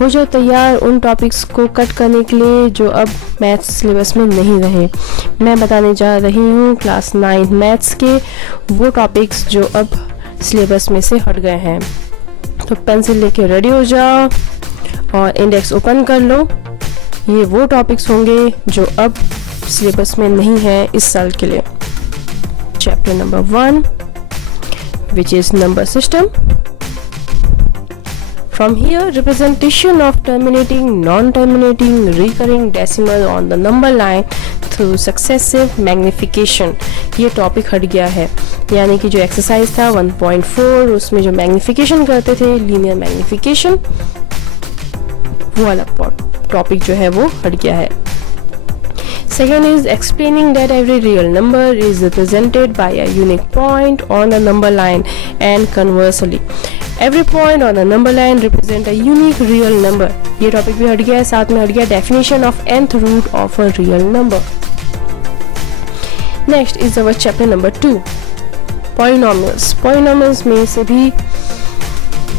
हो जाओ तैयार उन टॉपिक्स को कट करने के लिए जो अब मैथ्स सिलेबस में नहीं रहे। मैं बताने जा रही हूँ क्लास 9 मैथ्स के वो टॉपिक्स जो अब सिलेबस में से हट गए हैं। तो पेंसिल लेके रेडी हो जाओ और इंडेक्स ओपन कर लो। ये वो टॉपिक्स होंगे जो अब सिलेबस में नहीं है इस साल के लिए। Chapter number 1 which is number system. From here, representation of terminating, non-terminating, recurring decimal on the number line through successive magnification. ये टॉपिक हट गया है, यानी कि जो एक्सरसाइज था 1.4 उसमें जो मैग्निफिकेशन करते थे, लीनियर मैग्निफिकेशन, वो वाला टॉपिक जो है वो हट गया है। Second is explaining that every real number is represented by a unique point on a number line and conversely. Every point on the number line represent a unique real number. ये topic भी हट गया है। साथ में हट गया definition of nth root of a real number. Next is our chapter number 2, polynomials. Polynomials में से भी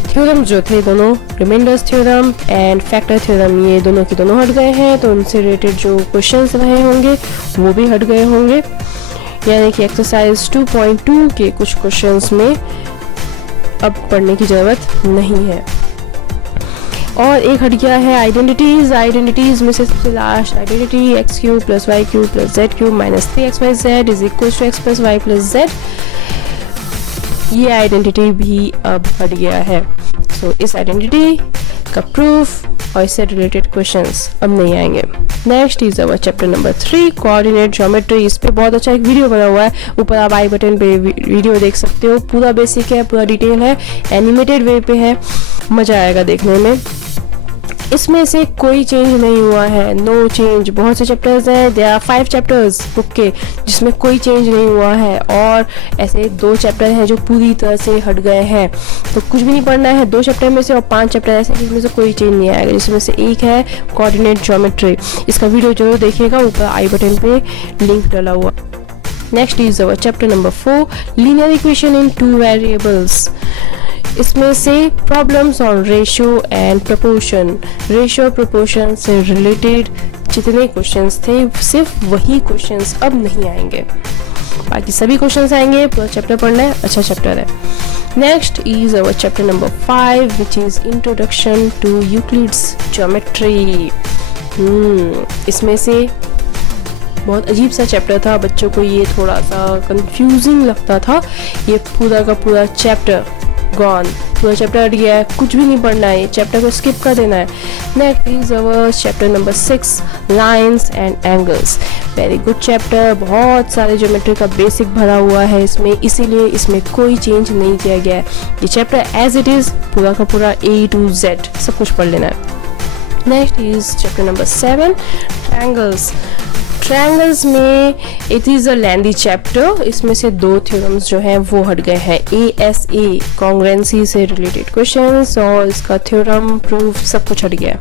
थ्योरम जो थे दोनों, reminders theorem and factor theorem, ये दोनों के दोनों हट गए हैं। तो उनसे रिलेटेड जो क्वेश्चंस रहे होंगे वो भी हट गए होंगे, यानी कि एक्सरसाइज 2.2 के कुछ क्वेश्चंस में अब पढ़ने की ज़रूरत नहीं है। और एक हट गया है आइडेंटिटीज। आइडेंटिटीज में से सबसे last identity x cube plus y cube plus z cube minus 3xyz is equal to x plus y plus z. ये आइडेंटिटी भी अब हट गया है। सो इस आइडेंटिटी का प्रूफ और इससे रिलेटेड क्वेश्चंस अब नहीं आएंगे। Next is our chapter number 3, coordinate geometry. इस पे बहुत अच्छा एक वीडियो बना हुआ है, ऊपर आप आई बटन पे वीडियो देख सकते हो। पूरा बेसिक है, पूरा डिटेल है, एनिमेटेड वे पे है, मजा आएगा देखने में। इसमें से कोई चेंज नहीं हुआ है, नो चेंज। बहुत से चैप्टर्स हैं, देयर आर 5 चैप्टर्स बुक के जिसमें कोई चेंज नहीं हुआ है, और ऐसे 2 चैप्टर हैं जो पूरी तरह से हट गए हैं। तो कुछ भी नहीं पढ़ना है 2 चैप्टर में से, और 5 चैप्टर ऐसे जिसमें से कोई चेंज नहीं आएगा, जिसमें से एक है कोऑर्डिनेट ज्योमेट्री। इसका वीडियो जरूर देखिएगा, ऊपर आई बटन पे लिंक डाला हुआ। Next is our chapter number 4, linear equation in 2 variables. इसमें से problems on ratio and proportion, ratio proportion से रिलेटेड जितने क्वेश्चंस थे सिर्फ वही क्वेश्चंस अब नहीं आएंगे, बाकी सभी क्वेश्चंस आएंगे। पूरा चैप्टर पढ़ना है, अच्छा चैप्टर है। Next is our chapter number 5 which is introduction to Euclid's geometry. इसमें से बहुत अजीब सा चैप्टर था, बच्चों को ये थोड़ा सा कंफ्यूजिंग लगता था। ये पूरा का पूरा चैप्टर गॉन, पूरा चैप्टर हट गया है, कुछ भी नहीं पढ़ना है, चैप्टर को स्किप कर देना है। Next is our chapter number 6, lines and angles. Very good chapter, बहुत सारे ज्योमेट्री का बेसिक भरा हुआ है इसमें, इसीलिए इसमें कोई चेंज नहीं किया गया है। ये चैप्टर एज इट इज पूरा का पूरा A to Z सब कुछ पढ़ लेना है। Next is chapter number 7, triangles. Triangles में it is a lengthy chapter. इसमें से 2 थ्योरम्स जो हैं वो हट गए हैं, ASA कॉन्ग्रुएंसी से रिलेटेड क्वेश्चंस, और इसका थ्योरम प्रूफ सब कुछ हट गया।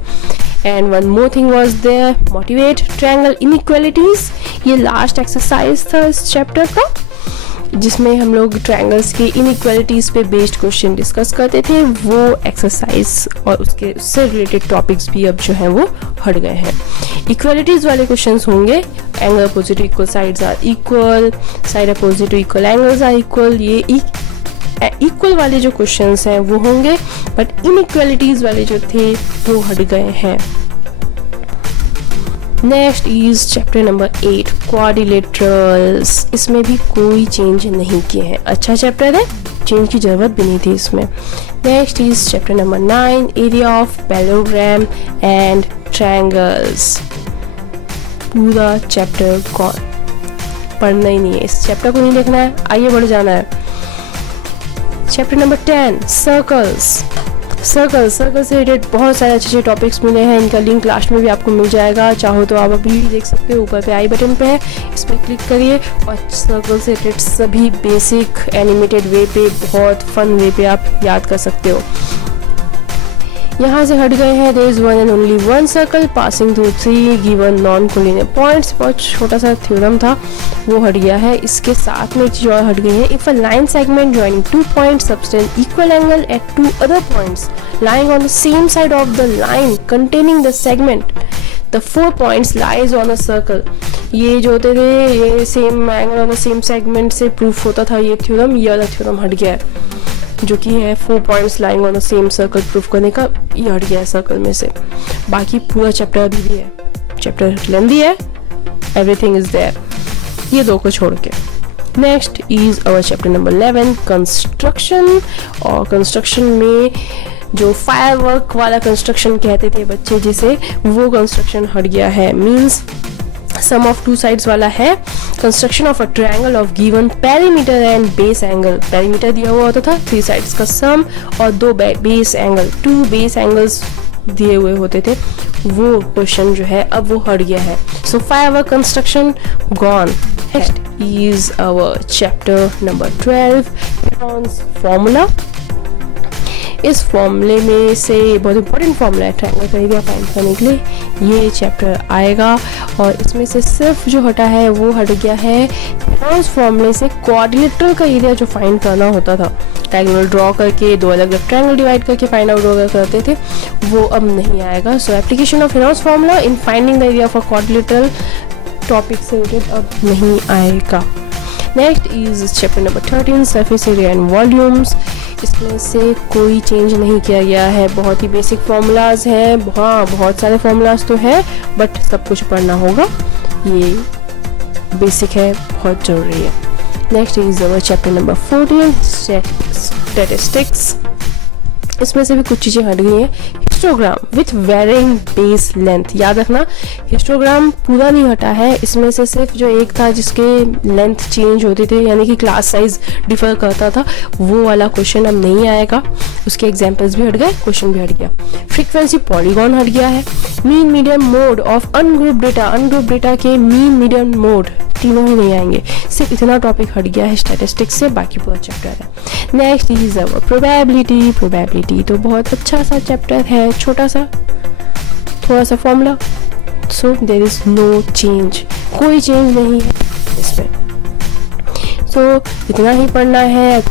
And one more thing was there, motivate triangle inequalities. ये लास्ट एक्सरसाइज था इस चैप्टर का, जिसमें हम लोग ट्रायंगल्स की इनइक्वालिटीज पे बेस्ड क्वेश्चन डिस्कस करते थे। वो एक्सरसाइज और उससे रिलेटेड टॉपिक्स भी अब जो हैं वो हट गए हैं। इक्वालिटीज वाले क्वेश्चंस होंगे, angle opposite to equal sides are equal, side opposite to equal angles are equal, ये इक्वल वाले जो क्वेश्चंस हैं वो होंगे, बट इनइक्वालिटीज वाले जो थे वो हट गए हैं। Next is chapter number 8, quadrilaterals. इसमें भी कोई चेंज नहीं किए हैं, अच्छा चैप्टर है, चेंज की जरूरत भी नहीं थी इसमें। Next is chapter number 9, area of parallelogram and triangles. पूरा चैप्टर पढ़ना ही नहीं है, इस चैप्टर को नहीं देखना है, आइए बढ़ जाना है। Chapter number 10, circles. सर्कल से रिलेटेड बहुत सारे अच्छे टॉपिक्स मिले हैं, इनका लिंक लास्ट में भी आपको मिल जाएगा, चाहो तो आप अभी भी देख सकते हो, ऊपर पे आई बटन पे है, इस पर क्लिक करिए और सर्कल से रिलेटेड सभी बेसिक एनिमेटेड वे पे बहुत फन वे पे आप याद कर सकते हो। यहाँ से हट गए हैं there is one and only one circle passing through 3 given non collinear points, बहुत छोटा सा थ्योरम था वो हट गया है। इसके साथ में एक चीज और हट गई है, if a line segment joining 2 points subtend equal angle at 2 other points lying on the same side of the line containing the segment, the 4 points lies on a circle। ये जो होते थे ये same angle on the same segment से proof होता था ये theorem, ये वाला थ्योरम हट गया है जो कि है 4 points lying on the same circle proof करने का, ये हट गया है सर्कल में से। बाकी पूरा चैप्टर अभी भी है, चैप्टर लेंदी है, एवरीथिंग इज देयर ये दो को छोड़ के। Next is our chapter number 11 construction. और कंस्ट्रक्शन में जो फायरवर्क वाला कंस्ट्रक्शन कहते थे बच्चे जिसे, वो कंस्ट्रक्शन हट गया है। Means sum of two sides वाला है। Construction of a triangle of given perimeter and base angle, perimeter दिया हुआ होता था 3 साइड्स का सम और 2 बेस एंगल, 2 बेस एंगल्स दिए हुए होते थे, वो क्वेश्चन जो है अब वो हट गया है। So firework construction gone. Next is our chapter number 12 Heron's formula. इस फॉर्मूले में से बहुत इंपॉर्टेंट फॉर्मूला है ट्रायंगल का एरिया फाइंड करने के लिए, ये चैप्टर आएगा। और इसमें से सिर्फ जो हटा है वो हट गया है हेरॉन्स फॉर्मूले से क्वाड्रिलेटरल का एरिया जो फाइंड करना होता था, ट्रायंगल ड्रॉ करके 2 अलग अलग ट्रायंगल डिवाइड करके फाइंड आउट वगैरह करते थे, वो अब नहीं आएगा। सो application of Heron's formula in finding the area of a quadrilateral topic से रिलेटेड अब नहीं आएगा। Next is chapter number 13 surface area and volumes. इसमें से कोई चेंज नहीं किया गया है, बहुत ही बेसिक फॉर्मूलाज हैं। हाँ बहुत सारे फॉर्मूलाज तो है बट सब कुछ पढ़ना होगा, ये बेसिक है, बहुत जरूरी है। Next is our chapter number 14 statistics. इसमें से भी कुछ चीज़ें हट गई हैं। Histogram with varying base length, याद रखना हिस्टोग्राम पूरा नहीं हटा है, इसमें से सिर्फ जो एक था जिसके लेंथ चेंज होते थे यानी कि क्लास साइज डिफर करता था, वो वाला क्वेश्चन अब नहीं आएगा। उसके एग्जांपल्स भी हट गए, क्वेश्चन भी हट गया। फ्रीक्वेंसी पॉलीगॉन हट गया है। Mean median mode of ungroup data, ungroup data के मीन मीडियन मोड तीनों ही नहीं आएंगे, सिर्फ इतना टॉपिक हट गया है स्टैटिस्टिक्स से, बाकी पूरा चैप्टर है। Next is our probability. Probability तो बहुत अच्छा सा चैप्टर है, छोटा सा थोड़ा सा formula, so there is no change, कोई चेंज नहीं है इसमें, सो इतना ही पढ़ना है।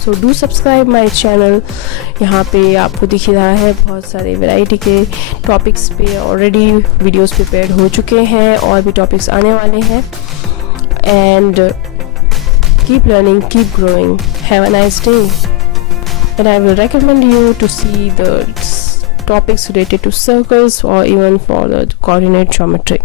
So do subscribe my channel, यहाँ पे आपको दिख ही रहा है बहुत सारे वैरायटी के टॉपिक्स पे ऑलरेडी वीडियोस प्रिपेयर्ड हो चुके हैं और भी टॉपिक्स आने वाले हैं। And keep learning, keep growing, have a nice day. And I will recommend you to see the topics related to circles or even for the coordinate geometry.